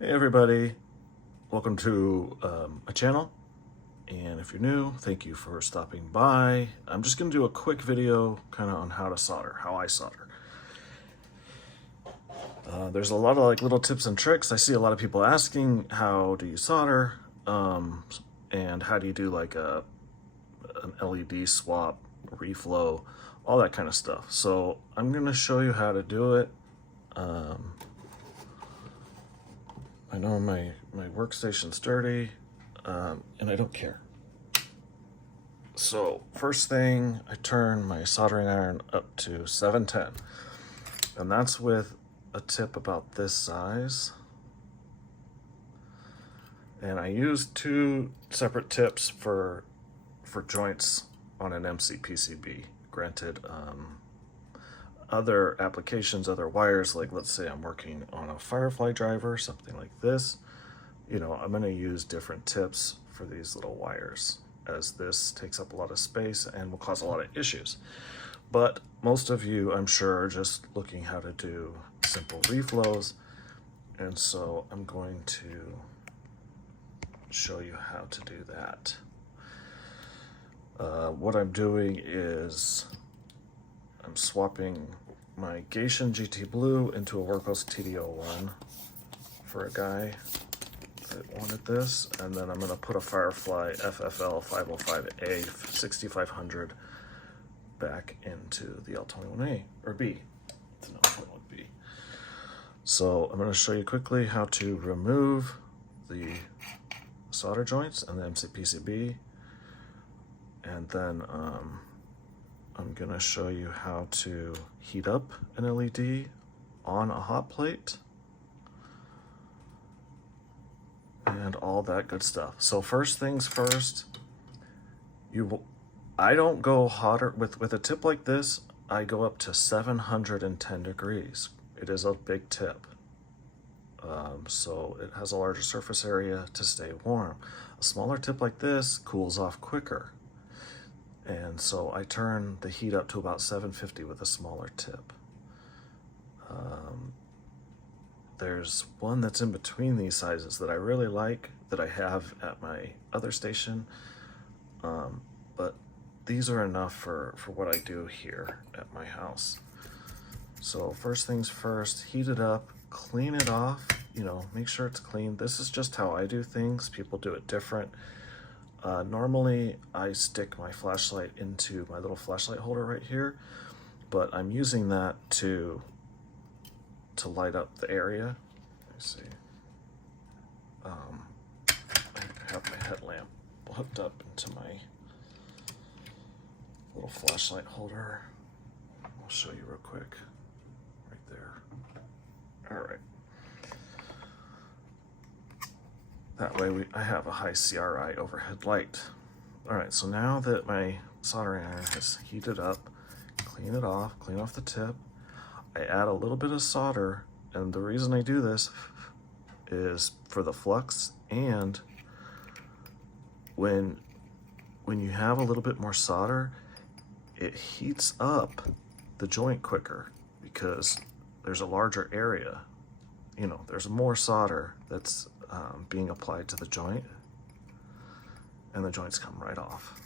Hey everybody, welcome to my channel, and if you're new, thank you for stopping by. I'm just going to do a quick video kind of on how to solder, how I solder. There's a lot of little tips and tricks. I see a lot of people asking, how do you solder, and how do you do an LED swap, reflow, all that kind of stuff. So I'm going to show you how to do it. I know my workstation's dirty, and I don't care. So first thing, I turn my soldering iron up to 710, and that's with a tip about this size. And I use two separate tips for joints on an MC PCB. Granted, other applications, other wires, like let's say I'm working on a Firefly driver, something like this, you know, I'm going to use different tips for these little wires, as this takes up a lot of space and will cause a lot of issues. But most of you, I'm sure, are just looking how to do simple reflows, and so I'm going to show you how to do that. What I'm doing is I'm swapping my Gaishan GT Blue into a Workhorse TD01 for a guy that wanted this, and then I'm going to put a Firefly FFL 505A 6500 back into the L21A, or B. It's an L21B. So I'm going to show you quickly how to remove the solder joints and the MCPCB, and then I'm going to show you how to heat up an LED on a hot plate and all that good stuff. So first things first, I don't go hotter with a tip like this. I go up to 710 degrees. It is a big tip, so it has a larger surface area to stay warm. A smaller tip like this cools off quicker, and so I turn the heat up to about 750 with a smaller tip. There's one that's in between these sizes that I really like, that I have at my other station, but these are enough for what I do here at my house. So first things first, heat it up, clean it off, you know, make sure it's clean. This is just how I do things. People do it different. Normally I stick my flashlight into my little flashlight holder right here, but I'm using that to light up the area. Let me see. I have my headlamp hooked up into my little flashlight holder. I'll show you real quick. Right there. All right. That way I have a high CRI overhead light. All right, so now that my soldering iron has heated up, clean it off, clean off the tip. I add a little bit of solder, and the reason I do this is for the flux, and when you have a little bit more solder, it heats up the joint quicker because there's a larger area. You know, there's more solder that's being applied to the joint, and the joints come right off.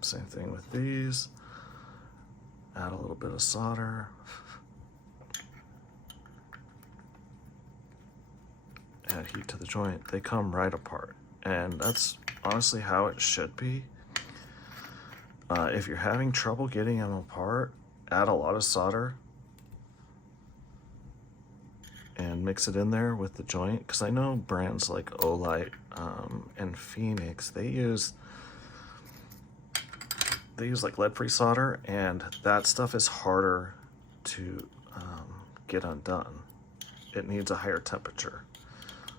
Same thing with these. Add a little bit of solder. Add heat to the joint. They come right apart. And that's honestly how it should be. If you're having trouble getting them apart, add a lot of solder and mix it in there with the joint. Because I know brands like Olight and Phoenix, they use like lead-free solder, and that stuff is harder to get undone. It needs a higher temperature.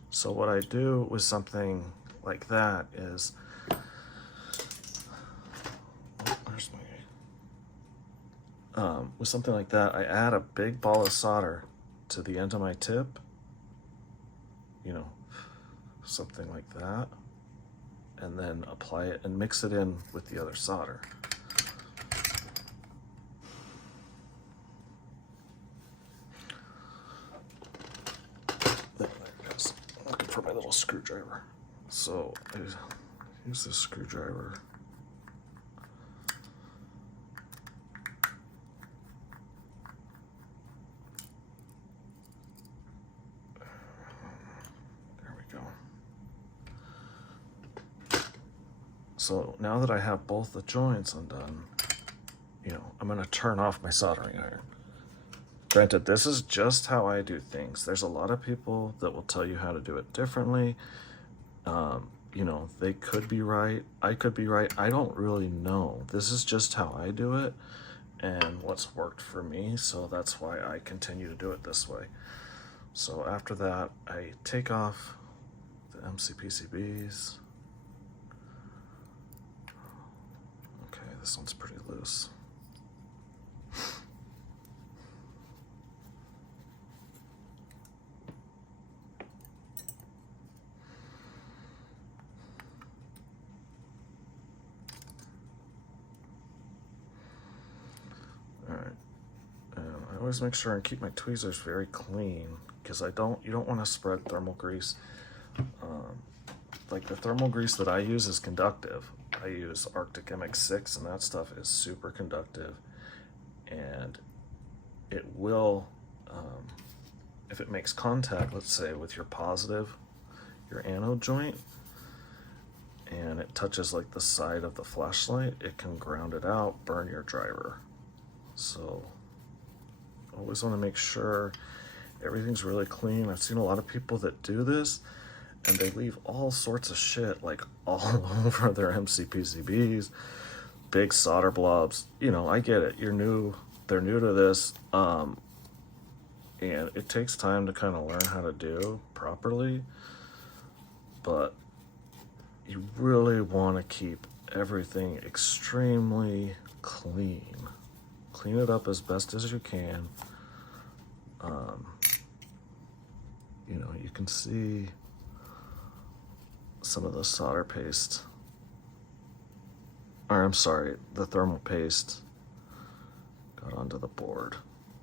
So what I do with something like that is, with something like that, I add a big ball of solder to the end of my tip, you know, something like that, and then apply it and mix it in with the other solder. powerful screwdriver. So I use this screwdriver. There we go. So now that I have both the joints undone, you know, I'm gonna turn off my soldering iron. Granted, this is just how I do things. There's a lot of people that will tell you how to do it differently. You know, they could be right, I could be right, I don't really know. This is just how I do it and what's worked for me, so that's why I continue to do it this way. So after that, I take off the MCPCBs. Okay, this one's pretty loose. Always make sure and keep my tweezers very clean, because you don't want to spread thermal grease. Like the thermal grease that I use is conductive. I use Arctic MX6 and that stuff is super conductive, and it will, if it makes contact, let's say with your positive, your anode joint, and it touches like the side of the flashlight, it can ground it out, burn your driver. So always want to make sure everything's really clean. I've seen a lot of people that do this and they leave all sorts of shit like all over their MCPCBs, big solder blobs. You know, I get it. You're new, they're new to this, and it takes time to kind of learn how to do properly, but you really want to keep everything extremely clean. Clean it up as best as you can. You know, you can see some of the solder paste, or I'm sorry, the thermal paste got onto the board.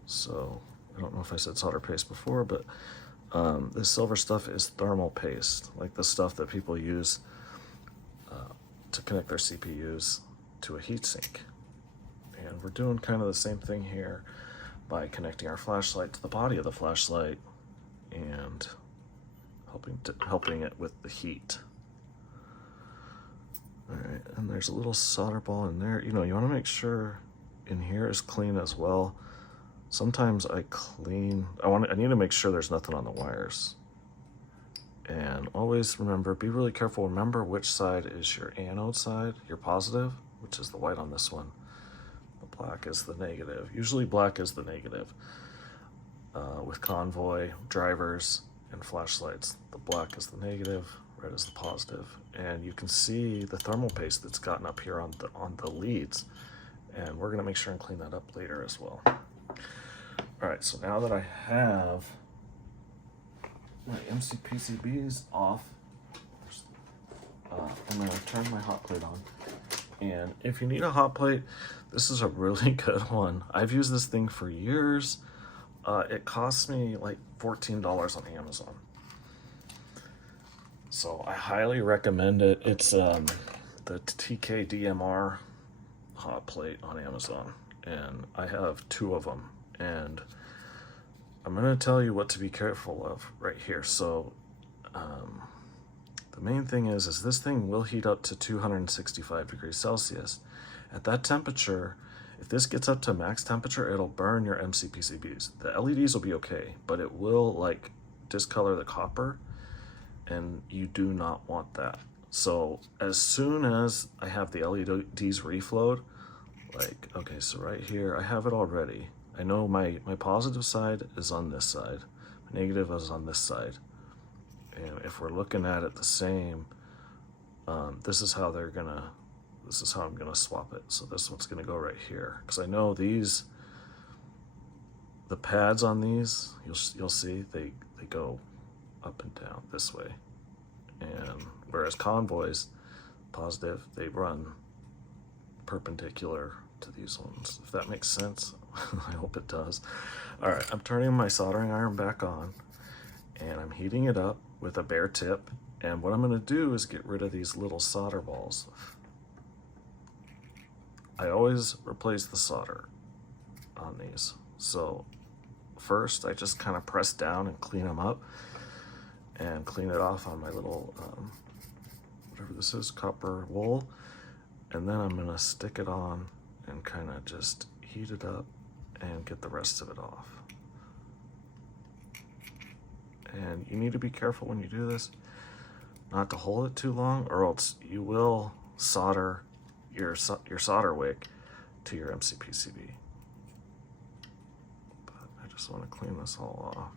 So I don't know if I said solder paste before, but this silver stuff is thermal paste, like the stuff that people use to connect their CPUs to a heatsink. And we're doing kind of the same thing here by connecting our flashlight to the body of the flashlight and helping it with the heat. All right, and there's a little solder ball in there. You know, you want to make sure in here is clean as well. Sometimes I need to make sure there's nothing on the wires. And always remember, be really careful. Remember which side is your anode side, your positive, which is the white on this one. The black is the negative. Usually black is the negative. With convoy, drivers, and flashlights, the black is the negative, red is the positive. And you can see the thermal paste that's gotten up here on the leads. And we're gonna make sure and clean that up later as well. All right, so now that I have my MCPCBs off, I'm gonna turn my hot plate on. And if you need a hot plate, this is a really good one. I've used this thing for years. It cost me like $14 on Amazon. So I highly recommend it. It's the TK-DMR hot plate on Amazon. And I have 2 of them. And I'm gonna tell you what to be careful of right here. So the main thing is this thing will heat up to 265 degrees Celsius. At that temperature, if this gets up to max temperature, it'll burn your MCPCBs. The LEDs will be okay, but it will like discolor the copper, and you do not want that. So as soon as I have the LEDs reflowed, like, okay, so right here, I have it already. I know my positive side is on this side, my negative is on this side. And if we're looking at it the same, this is how I'm gonna swap it. So this one's gonna go right here, because I know the pads on these, you'll see they go up and down this way, and whereas convoys, positive, they run perpendicular to these ones. If that makes sense, I hope it does. All right, I'm turning my soldering iron back on, and I'm heating it up. with a bare tip. And what I'm going to do is get rid of these little solder balls. I always replace the solder on these. So first I just kind of press down and clean them up and clean it off on my little, whatever this is, copper wool. And then I'm going to stick it on and kind of just heat it up and get the rest of it off. And you need to be careful when you do this, not to hold it too long, or else you will solder your solder wick to your MCPCB. But I just want to clean this all off.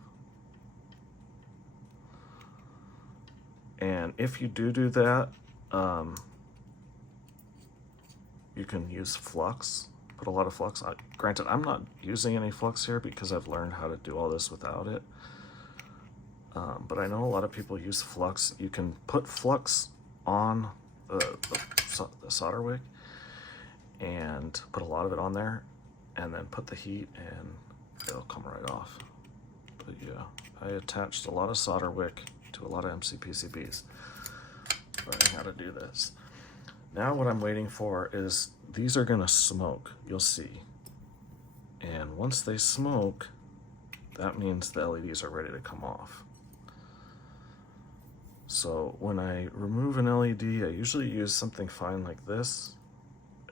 And if you do that, you can use flux, put a lot of flux. Granted, I'm not using any flux here because I've learned how to do all this without it. But I know a lot of people use flux. You can put flux on the solder wick and put a lot of it on there and then put the heat and it'll come right off. But yeah, I attached a lot of solder wick to a lot of MCPCBs, learning how to do this. Now what I'm waiting for is these are gonna smoke, you'll see. And once they smoke, that means the LEDs are ready to come off. So when I remove an LED, I usually use something fine like this.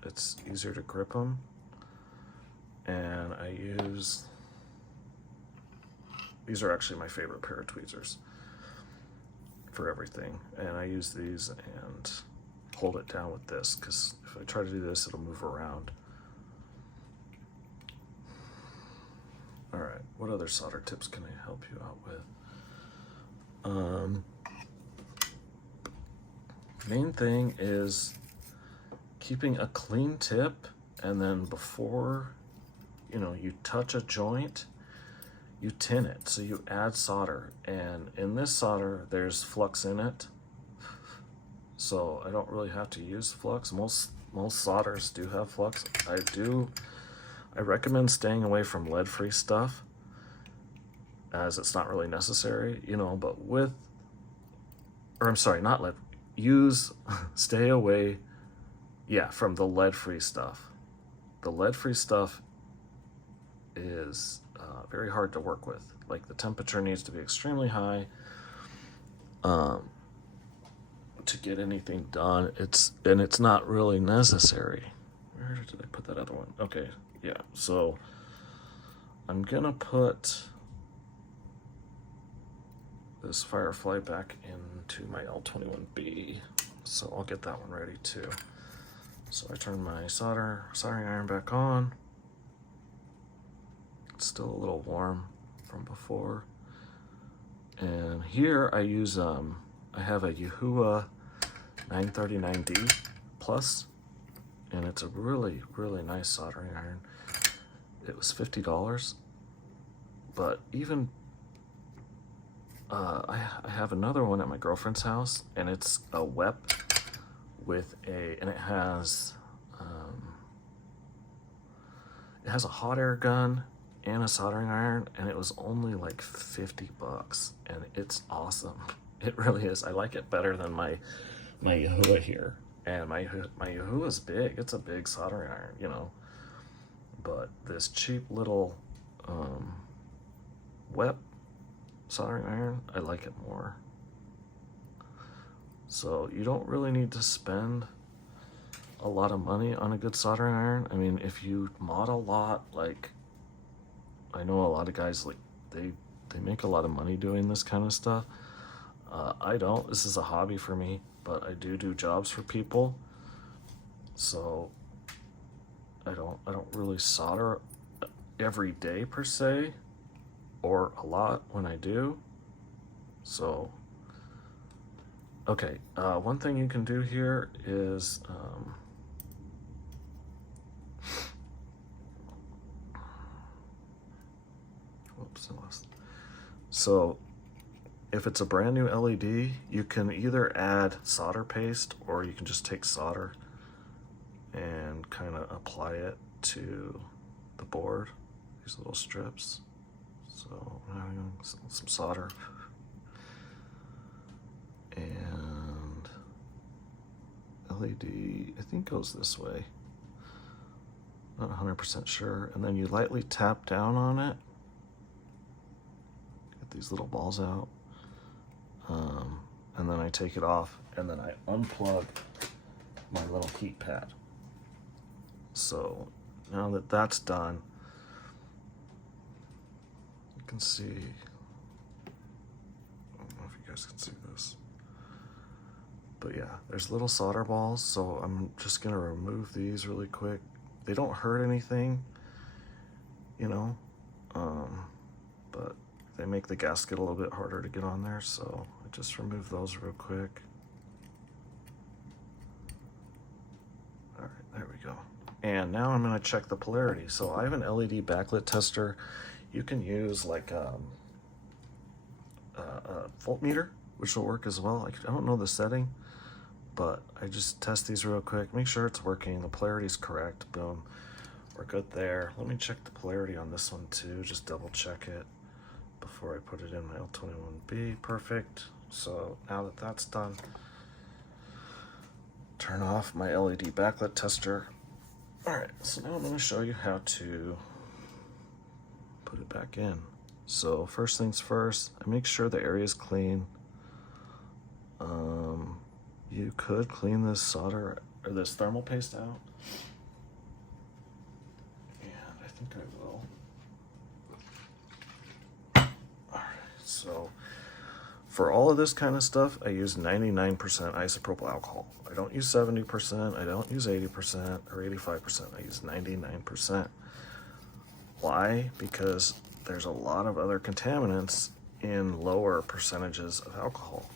It's easier to grip them. And I use, these are actually my favorite pair of tweezers for everything. And I use these and hold it down with this, because if I try to do this, it'll move around. All right, what other solder tips can I help you out with? Main thing is keeping a clean tip, and then before you touch a joint, you tin it. So you add solder, and in this solder there's flux in it, so I don't really have to use flux. Most solders do have flux. I recommend staying away from lead-free stuff, as it's not really necessary, but not lead. Stay away, from the lead-free stuff. The lead-free stuff is very hard to work with. Like, the temperature needs to be extremely high to get anything done. It's not really necessary. Where did I put that other one? Okay, yeah. So I'm gonna put this Firefly back into my L21B, so I'll get that one ready too. So I turn my soldering iron back on. It's still a little warm from before. And here I use I have a Yahua 939D Plus, and it's a really, really nice soldering iron. It was $50, but even I have another one at my girlfriend's house, and it's a WEP and it has a hot air gun and a soldering iron, and it was only like $50, and it's awesome. It really is. I like it better than my Yahua here, and my Yahua is big. It's a big soldering iron, but this cheap little WEP soldering iron, I like it more. So you don't really need to spend a lot of money on a good soldering iron. I mean, if you mod a lot, like I know a lot of guys, like they make a lot of money doing this kind of stuff. I don't. This is a hobby for me, but I do jobs for people. So I don't really solder every day per se, or a lot when I do. So okay, one thing you can do here is whoops, I lost. So if it's a brand new LED, you can either add solder paste, or you can just take solder and kind of apply it to the board, these little strips. So I'm having some solder. And LED, I think goes this way. Not 100% sure. And then you lightly tap down on it. Get these little balls out. And then I take it off, and then I unplug my little heat pad. So now that that's done, you can see, I don't know if you guys can see this, but yeah, there's little solder balls. So I'm just gonna remove these really quick. They don't hurt anything, you know, but they make the gasket a little bit harder to get on there. So I just remove those real quick. All right, there we go. And now I'm gonna check the polarity. So I have an LED backlit tester. You can use like a voltmeter, which will work as well. I don't know the setting, but I just test these real quick, make sure it's working, the polarity is correct. Boom, we're good there. Let me check the polarity on this one too, just double check it before I put it in my L21B. Perfect. So now that that's done, turn off my LED backlit tester. All right, so now I'm going to show you how to put it back in. So first things first, I make sure the area is clean. You could clean this solder or this thermal paste out, and I think I will. All right, so for all of this kind of stuff, I use 99% isopropyl alcohol. I don't use 70%, I don't use 80% or 85%, I use 99%. Why? Because there's a lot of other contaminants in lower percentages of alcohol.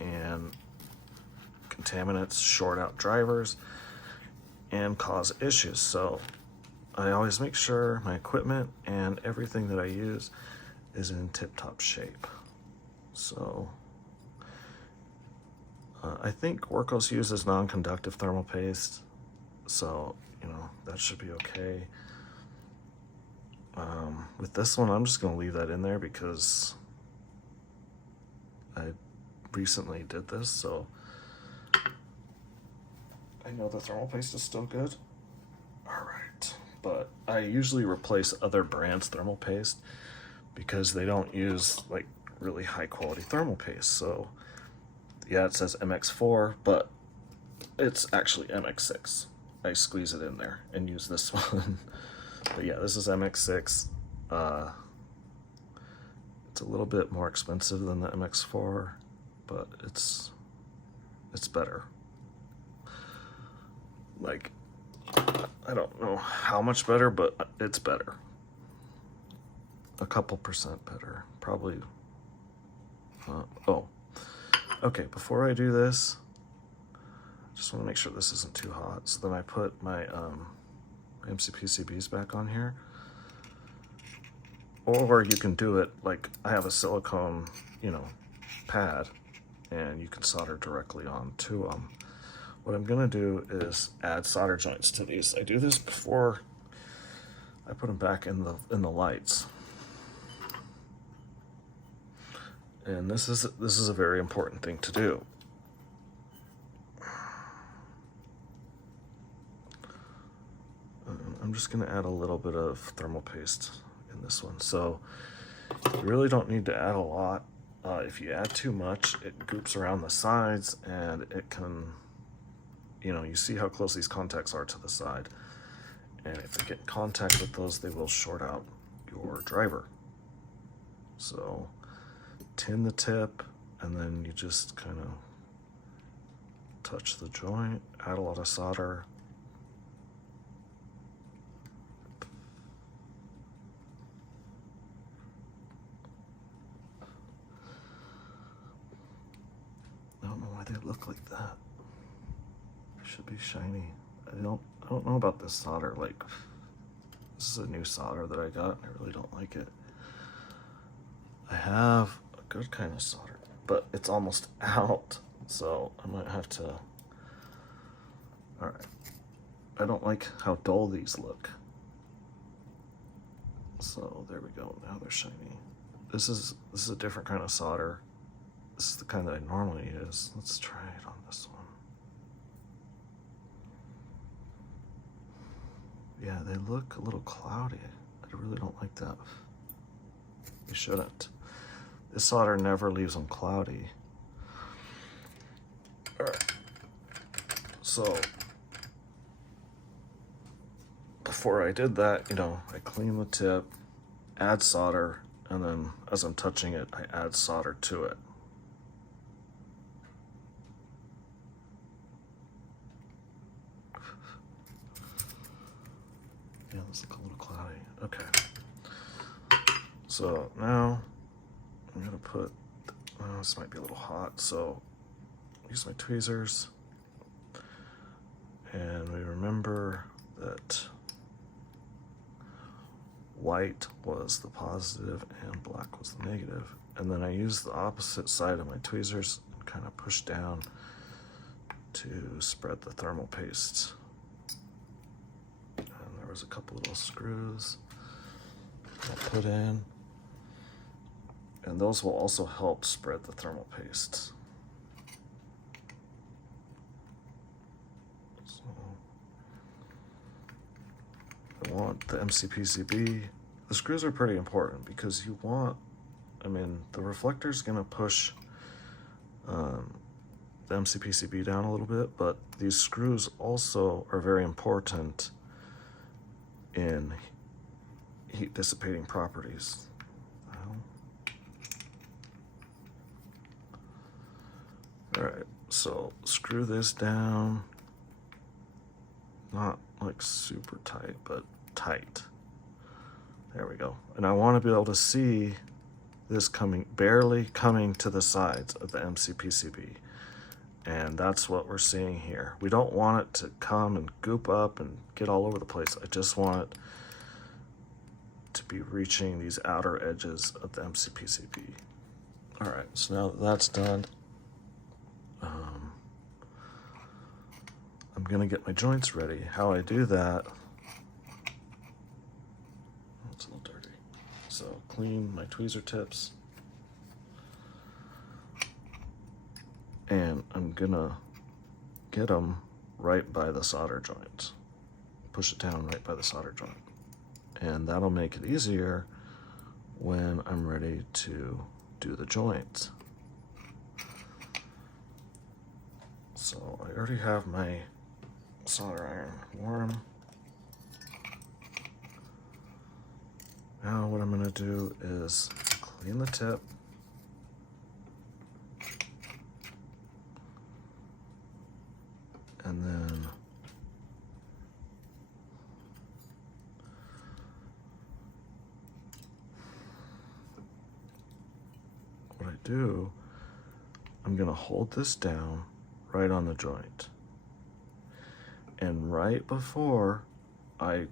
And contaminants short out drivers and cause issues. So I always make sure my equipment and everything that I use is in tip-top shape. So I think Workos uses non-conductive thermal paste, so you know that should be okay. With this one, I'm just going to leave that in there because I recently did this, so I know the thermal paste is still good. All right, but I usually replace other brands' thermal paste because they don't use like really high quality thermal paste. So yeah, it says MX4, but it's actually MX6. I squeeze it in there and use this one. But yeah, this is MX6. It's a little bit more expensive than the MX4, but it's better. Like, I don't know how much better, but it's better. A couple percent better, probably. Oh, okay, before I do this, I just want to make sure this isn't too hot. So then I put my MCPCBs back on here. Or you can do it like I have a silicone, pad, and you can solder directly onto them. What I'm gonna do is add solder joints to these. I do this before I put them back in the lights. And this is a very important thing to do. I'm just gonna add a little bit of thermal paste in this one. So you really don't need to add a lot. If you add too much, it goops around the sides and it can, you see how close these contacts are to the side. And if they get in contact with those, they will short out your driver. So tin the tip, and then you just kind of touch the joint, add a lot of solder. I don't know why they look like that. They should be shiny. I don't know about this solder. Like, this is a new solder that I got, and I really don't like it. I have a good kind of solder, but it's almost out, so I might have to. All right. I don't like how dull these look. So there we go. Now they're shiny. This is a different kind of solder. This is the kind that I normally use. Let's try it on this one. Yeah, they look a little cloudy. I really don't like that. You shouldn't. This solder never leaves them cloudy. All right. So before I did that, you know, I clean the tip, add solder, and then as I'm touching it, I add solder to it. Yeah, this looks a little cloudy. Okay. So now I'm gonna put, this might be a little hot, so use my tweezers. And we remember that white was the positive and black was the negative. And then I use the opposite side of my tweezers and kind of push down to spread the thermal paste. And there was a couple little screws I'll put in. And those will also help spread the thermal paste. So I want the MCPCB. The screws are pretty important because you want, I mean, the reflector's gonna push the MCPCB down a little bit, but these screws also are very important in heat dissipating properties. All right, so screw this down, not like super tight, but tight. There we go. And I want to be able to see this coming, barely coming to the sides of the MCPCB. And that's what we're seeing here. We don't want it to come and goop up and get all over the place. I just want it to be reaching these outer edges of the MCPCB. All right, so now that that's done, I'm gonna get my joints ready. How I do that, it's a little dirty. So clean my tweezer tips. And I'm gonna get them right by the solder joint. Push it down right by the solder joint. And that'll make it easier when I'm ready to do the joint. So I already have my solder iron warm. Now what I'm gonna do is clean the tip. And then what I do, I'm gonna hold this down right on the joint. And right before I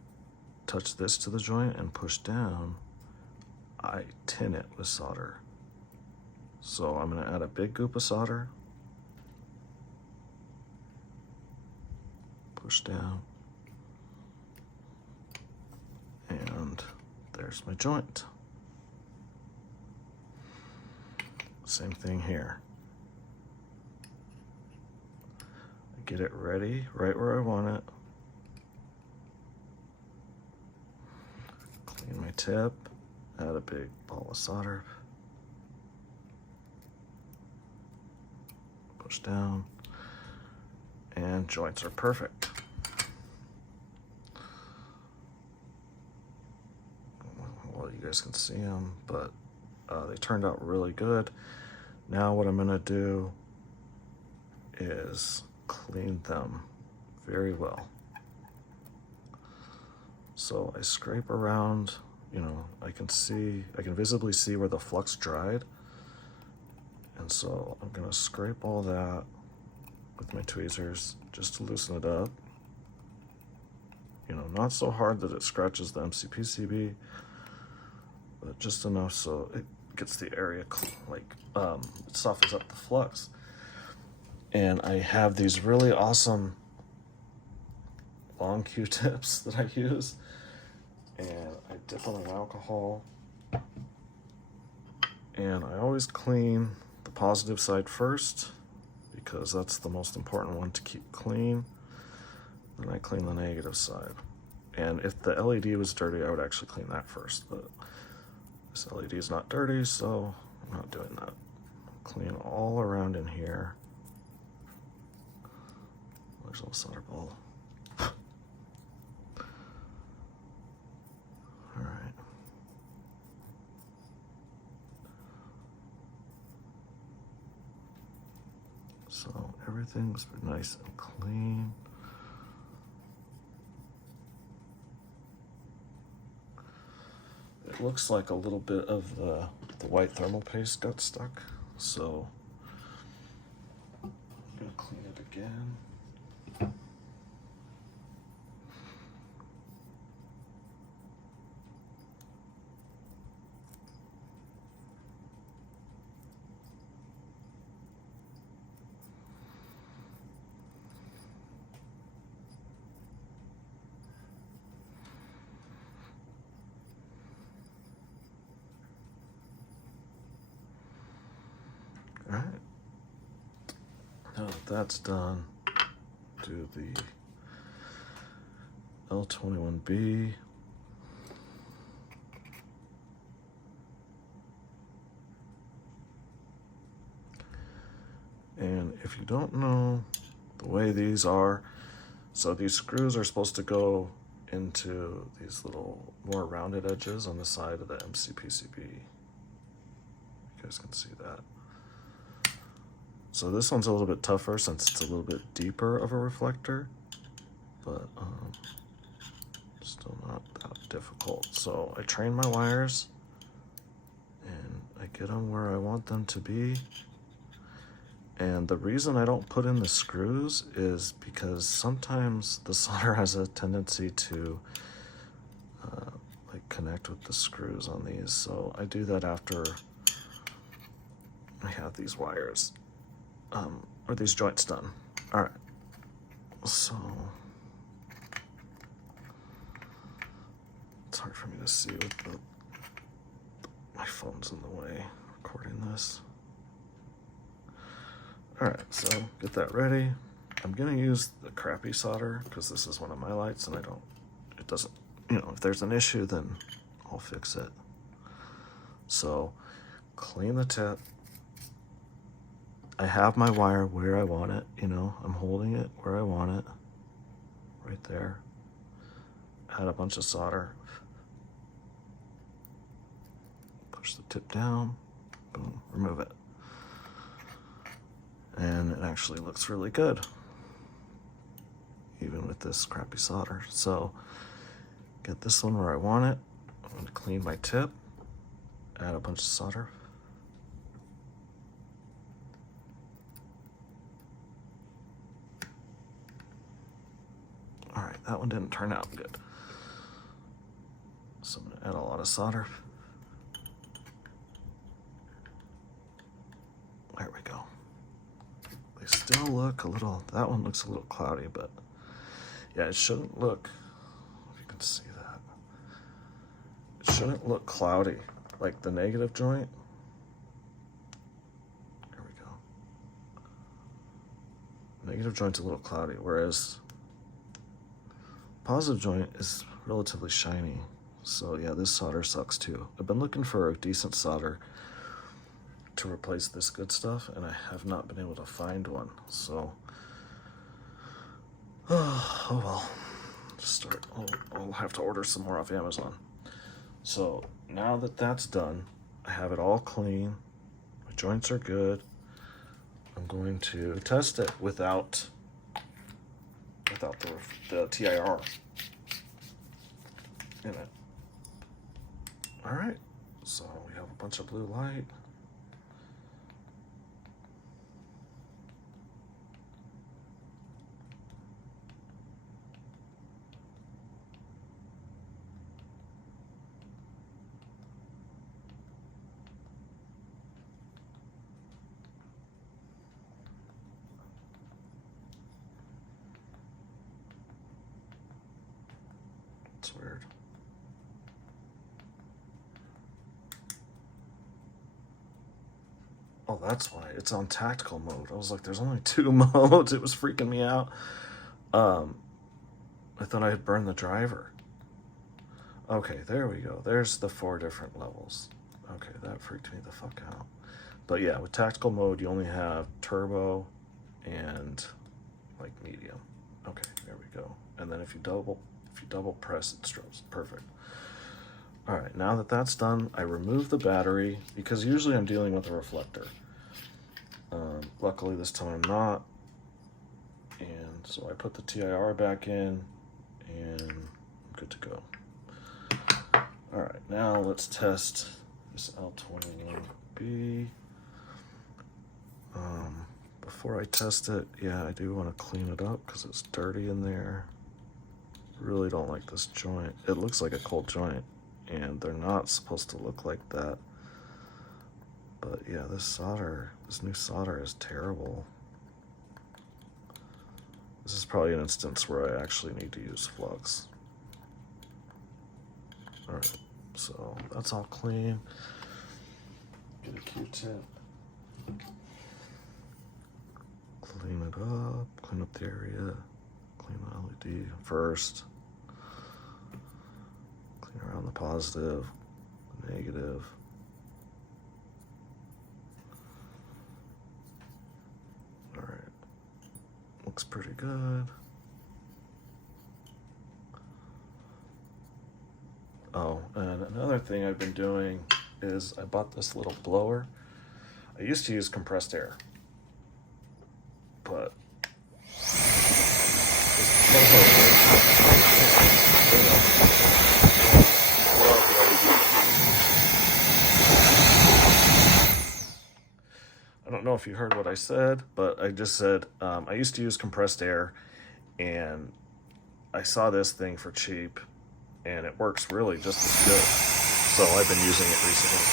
touch this to the joint and push down, I tin it with solder. So I'm gonna add a big goop of solder, push down, and there's my joint. Same thing here. Get it ready right where I want it. Clean my tip, add a big ball of solder, push down, and joints are perfect. Well, you guys can see them, but they turned out really good. Now what I'm gonna do is clean them very well. So I scrape around, you know, I can visibly see where the flux dried. And so I'm gonna scrape all that with my tweezers just to loosen it up. You know, not so hard that it scratches the MCPCB, but just enough so it gets the area, like, it softens up the flux. And I have these really awesome long Q-tips that I use. And I dip them in alcohol. And I always clean the positive side first because that's the most important one to keep clean. Then I clean the negative side. And if the LED was dirty, I would actually clean that first, but this LED is not dirty, so I'm not doing that. Clean all around in here. There's a little solder ball. All right. So everything's nice and clean. It looks like a little bit of the white thermal paste got stuck, so I'm gonna clean it again. All right, now that that's done, do the L21B. And if you don't know the way these are, so these screws are supposed to go into these little more rounded edges on the side of the MCPCB. You guys can see that. So this one's a little bit tougher since it's a little bit deeper of a reflector, but still not that difficult. So I train my wires and I get them where I want them to be. And the reason I don't put in the screws is because sometimes the solder has a tendency to like connect with the screws on these. So I do that after I have these wires or these joints done. All right, so it's hard for me to see with my phone's in the way recording this. All right, so get that ready. I'm gonna use the crappy solder because this is one of my lights and it doesn't, if there's an issue, then I'll fix it. So clean the tip. I have my wire where I want it, I'm holding it where I want it, right there. Add a bunch of solder. Push the tip down, boom, remove it. And it actually looks really good, even with this crappy solder. So get this one where I want it. I'm gonna clean my tip, add a bunch of solder. All right, that one didn't turn out good. So I'm gonna add a lot of solder. There we go. They still look a little, that one looks a little cloudy, but yeah, it shouldn't look, if you can see that, it shouldn't look cloudy, like the negative joint. There we go. Negative joint's a little cloudy, whereas positive joint is relatively shiny. So yeah, this solder sucks too. I've been looking for a decent solder to replace this good stuff, and I have not been able to find one. So, oh well. I'll have to order some more off Amazon. So now that that's done, I have it all clean. My joints are good. I'm going to test it without the TIR in it. All right, so we have a bunch of blue light. It's weird. Oh, that's why. It's on tactical mode. I was like, there's only 2 modes. It was freaking me out. I thought I had burned the driver. Okay, there we go. There's the 4 different levels. Okay, that freaked me the fuck out. But yeah, with tactical mode, you only have turbo and like medium. Okay, there we go. And then if you double press, it strobes. Perfect. All right, now that that's done, I remove the battery because usually I'm dealing with a reflector. Luckily this time I'm not. And so I put the TIR back in and I'm good to go. All right, now let's test this L21B. Before I test it, yeah, I do want to clean it up because it's dirty in there. Really don't like this joint. It looks like a cold joint, and they're not supposed to look like that. But yeah, this new solder is terrible. This is probably an instance where I actually need to use flux. All right, so that's all clean. Get a Q-tip. Clean it up, clean up the area, clean the LED first. Clean around the positive, the negative. All right, looks pretty good. Oh, and another thing I've been doing is I bought this little blower. I used to use compressed air, but I don't know if you heard what I said, but I just said I used to use compressed air, and I saw this thing for cheap, and it works really just as good. So I've been using it recently.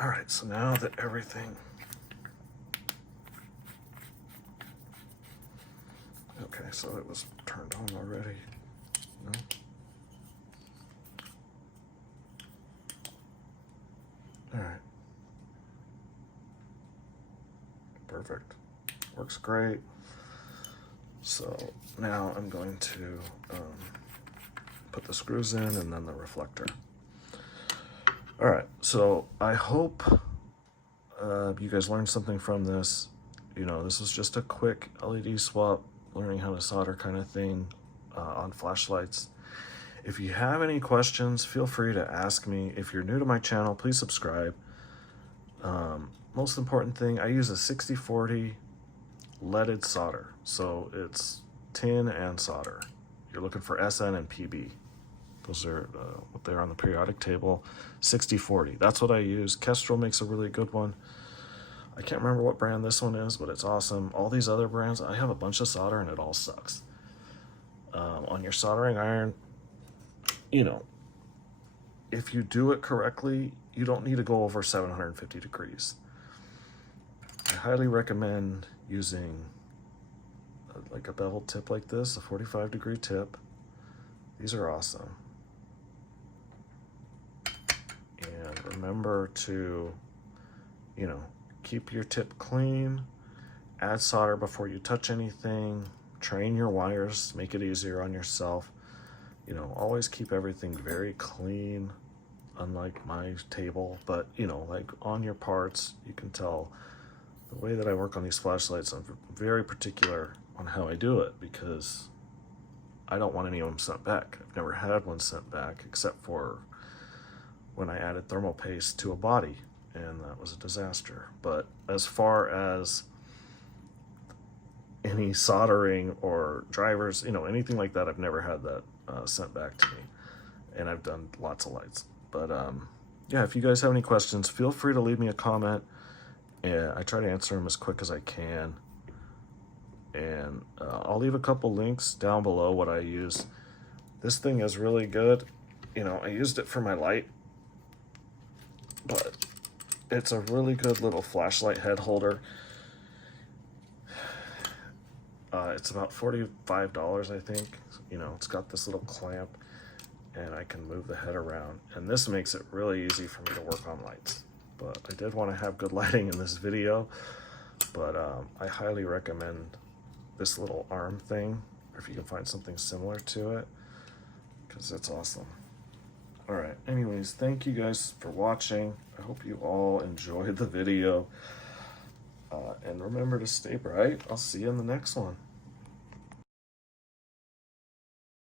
All right, so now that everything, okay, so it was turned on already. No? All right. Perfect. Works great. So now I'm going to put the screws in and then the reflector. All right, so I hope you guys learned something from this. You know, this is just a quick LED swap, learning how to solder kind of thing on flashlights. If you have any questions, feel free to ask me. If you're new to my channel, please subscribe. Most important thing, I use a 60/40 leaded solder. So it's tin and solder. You're looking for SN and PB. Those are what they are on the periodic table. 60/40. That's what I use. Kestrel makes a really good one. I can't remember what brand this one is, but it's awesome. All these other brands, I have a bunch of solder and it all sucks. On your soldering iron, you know, if you do it correctly, you don't need to go over 750 degrees. I highly recommend using like a bevel tip like this, a 45-degree tip. These are awesome. And remember to, you know, keep your tip clean, add solder before you touch anything, train your wires, make it easier on yourself. You know, always keep everything very clean, unlike my table, but you know, like on your parts, you can tell the way that I work on these flashlights, I'm very particular on how I do it because I don't want any of them sent back. I've never had one sent back except for when I added thermal paste to a body, and that was a disaster. But as far as any soldering or drivers, you know, anything like that, I've never had that sent back to me, and I've done lots of lights. But yeah, if you guys have any questions, feel free to leave me a comment. Yeah, I try to answer them as quick as I can. And I'll leave a couple links down below what I use. This thing is really good. You know, I used it for my light, but it's a really good little flashlight head holder. It's about $45, I think. You know, it's got this little clamp, and I can move the head around. And this makes it really easy for me to work on lights. But I did want to have good lighting in this video. But I highly recommend this little arm thing, or if you can find something similar to it, because it's awesome. All right, anyways, thank you guys for watching. I hope you all enjoyed the video. And remember to stay bright. I'll see you in the next one.